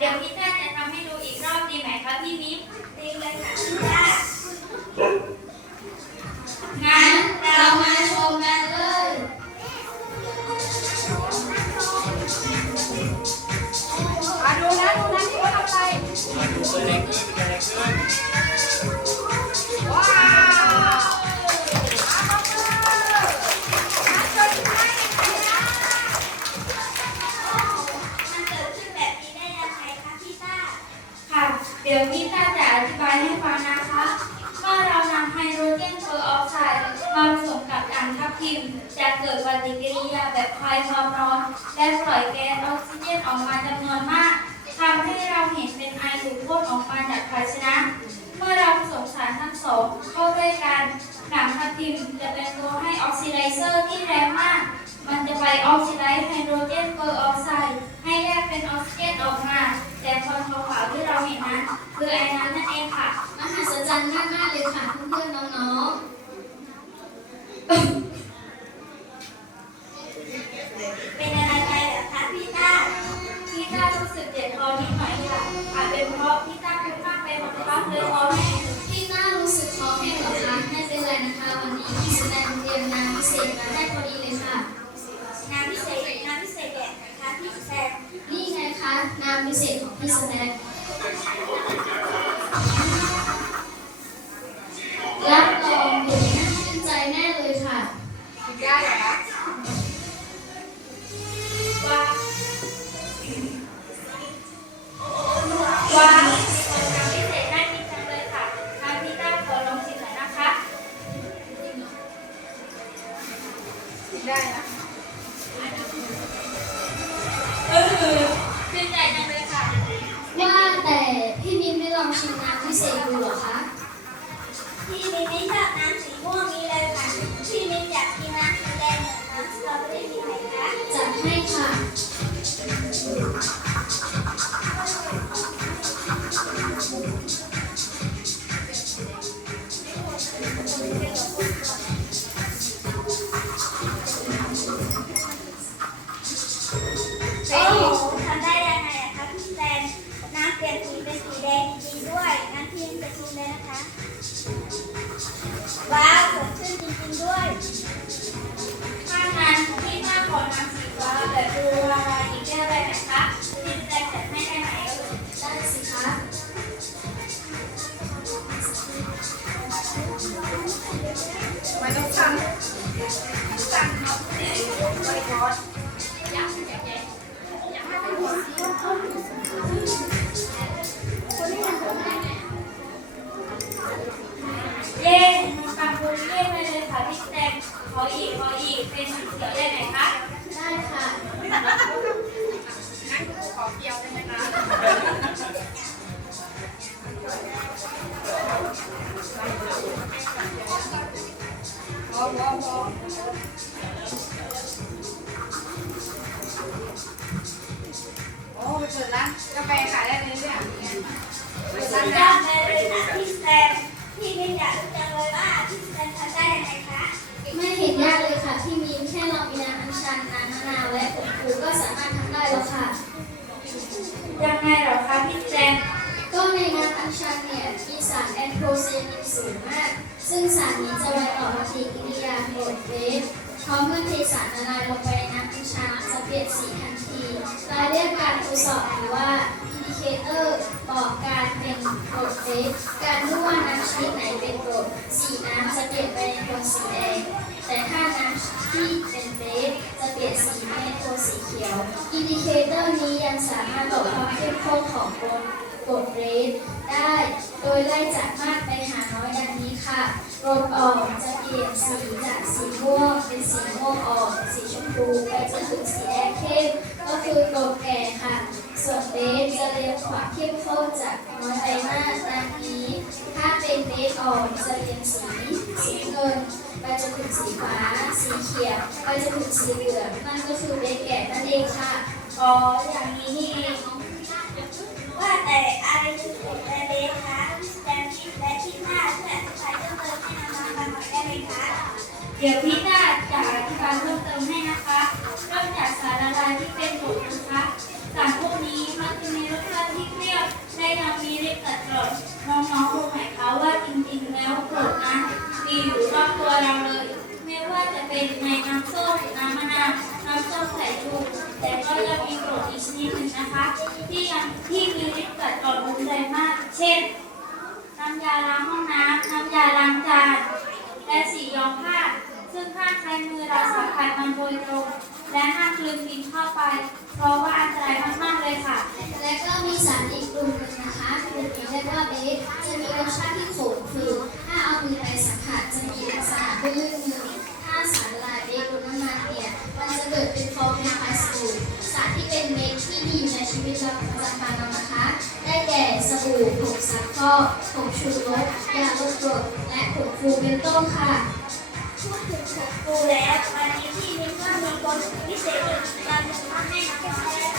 เดี๋ยวพี่ต้จะทำให้ดูอีกรอบดีไหมคะพี่มิ้ฟดีเลยค่ะพี่ต้างั้นเรามาชมกันเลยมาดูนะดูนะนี่เขาทำไร มจะเกิดปฏิกิริยาแบบคลายความร้อน และปล่อยแก๊สออกซิเจนออกมาจำนวนมากทำให้เราเห็นเป็นไอหรือพ่นออกมาจากภาชนะ เมื่อเราผสมสารทั้งสองเข้าด้วยกันหนังทับทิมจะเป็นตัวให้ออกซิไดเซอร์ที่แรงมาก มันจะไปออกซิไดซ์ไฮโดรเจน น้ำพิเศษของพี่แสดงรับรองดื่น่าชื่นใจแน่เลยค่ะได้เหรอคะว่าว่าน้ำพิเศษน่ากินจังเลยค่ะทางพี่ต้าขอลองชิมหน่อยนะคะ ได้นะ ลองชิมน้ำพิเศษดูเหรอคะพี่มีนไม่ชอบน้ำสีม่วงนี้ ขายได้เลยเนี่ยเปิดสุร้านดยน้อดเลยค่ะพี่แซมพี่มินอยากรู้จังเลยว่าพี่แซมทำได้ยังไงคะ ไม่เห็นยากเลยค่ะพี่มินแค่เรามีน้ำอัญชันน้ำมะนาวและผงฟูก็สามารถทำได้แล้วค่ะ ยังไงเหรอคะพี่แตงก็ในน้ำอัญชันเนี่ยมีสารแอนโทไซยานินสูงมาก ซึ่งสารนี้จะไวต่อปฏิกิริยาโกรธเบสพราะเมื่อเทสารละลายลงไปในน้ำอัญชันจะเปลี่ยนสีทันทีรายเรียกการทดสอบหรือว่า เคเตอร์บอกการเป็นโกรธเบสการรู้ว่าน้ำชนิดไหนเป็นโกรธสีน้ำจะเปลี่ยนไปในโทนสีแดงแต่ถ้าน้ำที่เป็นเบสจะเปลี่ยนสีไปในโทนสีเขียว อินดิเคเตอร์นี้ยังสามารถบอกความเข้มข้นของกรดกรดเรสได้โดยไล่จากมากไปหาน้อยดังนี้ค่ะกรดอ่อนจะเปลี่ยนสีจากสีม่วงเป็นสีม่วงอ่อนสีชมพูไปจนถึงสีแดงเข้มก็คือกรดแก่ค่ะ เรียงความเข้มข้นจากน้อยไปมากดังนี้ ถ้าเป็นเบสอ่อนจะเรียงสี สีเงินไปจนถึงสีฟ้า สีเขียวไปจนถึงสีเหลืองนั่นก็คือเบสแก่นั่นเองค่ะ อ๋อ อย่างนี้นี่เองว่าแต่อะไรคือโกรธและเบสคะพี่แซมคิดและคิดหน้าช่วยอธิบายเพิ่มเติมให้น้องๆฟังหน่อยได้ไหมคะ เดี๋ยวพี่ เราเลย ไม่ว่าจะเป็นในน้ำส้มน้ำมะนาวน้ำส้มสายชูแต่ก็ยังมีกรดอีกชนิดหนึ่งนะคะ ที่ยังที่มีฤทธิ์กัดกร่อนรุนแรงมาก เช่น น้ำยาล้างห้องน้ำน้ำยาล้างจานและสีย้อมผ้า ซึ่งห้ามใช้มือเราสัมผัสมันโดยตรง และห้ามกลืนกินเข้าไป เพราะว่าอันตรายมากๆเลยค่ะ และก็มีสารอีกกลุ่มหนึ่งนะคะกลุ่มนี้เรียกว่าเบสจะมีรสชาติที่ขมคือถ้าเอามือไป กิดเป็นฟองเป็นไอสบู่สารที่เป็นเม็ดที่มีอยู่ในชีวิตเราประจำวันเรานะคะ ได้แก่สบู่ผงซักฟอกผงชูรสยาลดกรดและผงฟูเป็นต้นค่ะพูดถึงผงฟูแล้ววันนี้ที่มิ้นก็มีกลพิเศษอีกตอนหนึ่งมาให้นักเรียนได้รั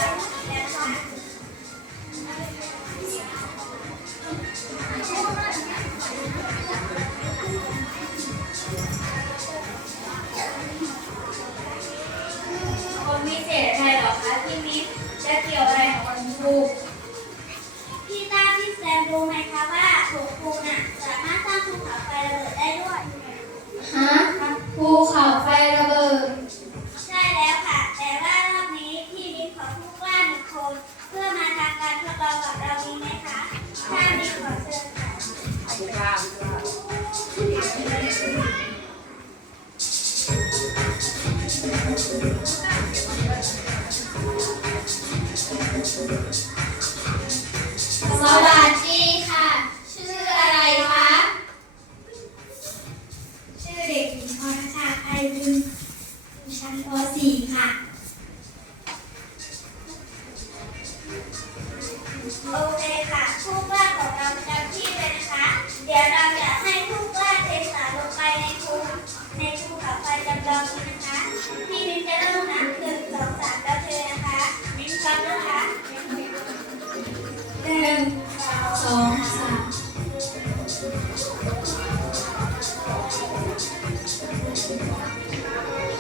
สวัสดีค่ะ ชื่ออะไรคะ ชื่อเด็กหญิงพรชาไทยบุญชั้นป .4 ค่ะ โอเคค่ะผู้กล้าของเราประจำที่เลยนะคะ เดี๋ยวเราจะให้ผู้กล้าเทสารลงไปในภูในภูเขาไฟจำลองนี้นะคะ พี่มิ้นจะเริ่มนับ นึ่งสองสาม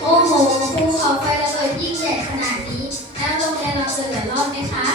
โอ้โหภูเขาไฟระเบิดยิ่งใหญ่ขนาดนี้แล้วโรงเรียนเราจะเหลือรอดไหมคะ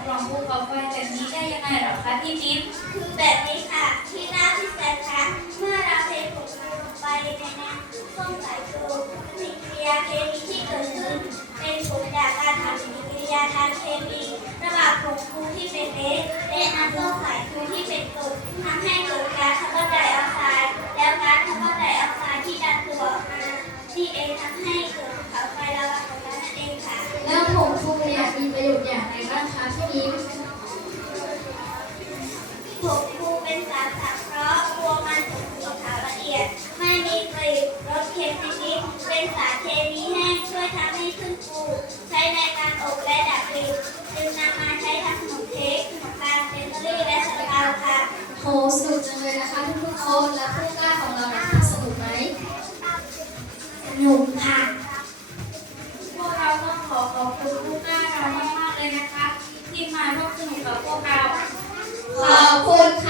กมาจากปล่องภูเขาไฟแบบนี้ได้ยังไงหรอคะพี่มิตรคือแบบนี้ค่ะ ที่หน้าที่แซนคะเมื่อเราเทผงลงไปในน้ำส้มสายชูปฏิกิริยาเคมีที่เกิดขึ้น เป็นผลจากการทำปฏิกิริยาทางเคมีระหว่างผงฟูที่เป็นเบสและน้ำส้มสายชูที่เป็นกรดทำให้เกิดก๊าซคาร์บอนไดออกไซด์แล้วก๊าซคาร์บอนไดออกไซด์ที่ดันตัวออกมาที่เองทำให้เกิดภูเขาไฟลาวาของนั่นเองค่ะแล้วผงฟูเนี่ย ประโยชน์อย่างไรบ้างคะพี่มิ้มผงฟูเป็นสารสังเคราะห์ตัวมันผงสีขาวละเอียด ไม่มีกลิ่นรสเค็มนิดๆเป็นสารเคมีแห้งช่วยทำให้ขึ้นฟูใช้ในการอบและดับกลิ่นจึงนำมาใช้ทำขนมเค้กขนมปังเบเกอรี่และซาลาเปาค่ะโหสนุกจังเลยนะคะทุกๆคนและผู้กล้าของเรานะคะสนุกไหมสนุกค่ะ องขอบคุณผู้กล้าเรามากๆเลยนะคะ ที่มาร่วมสนุกกับพวกเรา ขอบคุณค่ะ